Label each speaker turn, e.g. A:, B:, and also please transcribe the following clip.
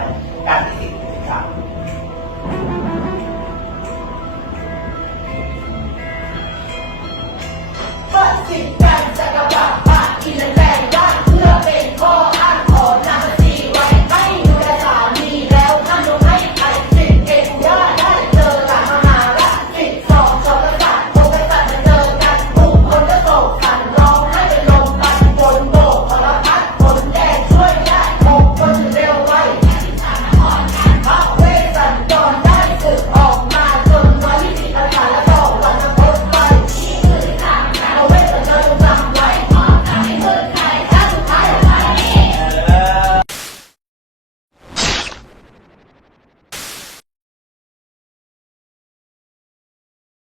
A: าย
B: การที
A: ่สิบสิบ
B: เปิดสิบ